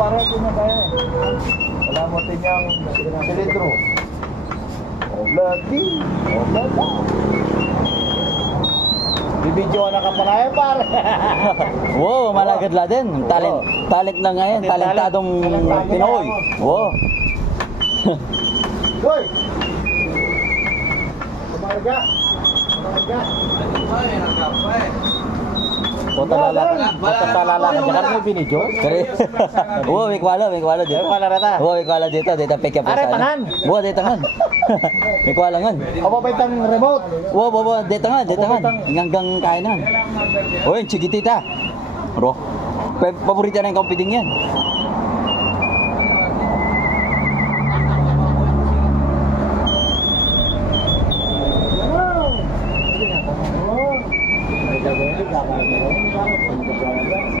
pare, ito na kaya eh. Wala mo tinyang silindro. Bloody. Bloody. Bibidyo na ka pa na eh, pare. Wow, malagad la din. Talent na ngayon, talentadong Pinoy. Wow. Hoy! Kumarga! Kumarga! Kota talalakad ka kami binidyo? Wow, may kwala dito. Wow, may kwala dito pick up. Are, tanan. Wow, dito nga. May kwala nga. O papaitang remote? Wow, dito nga. Hanggang kainan. Uy, chigitita. Bro, paborito na yung competing yan.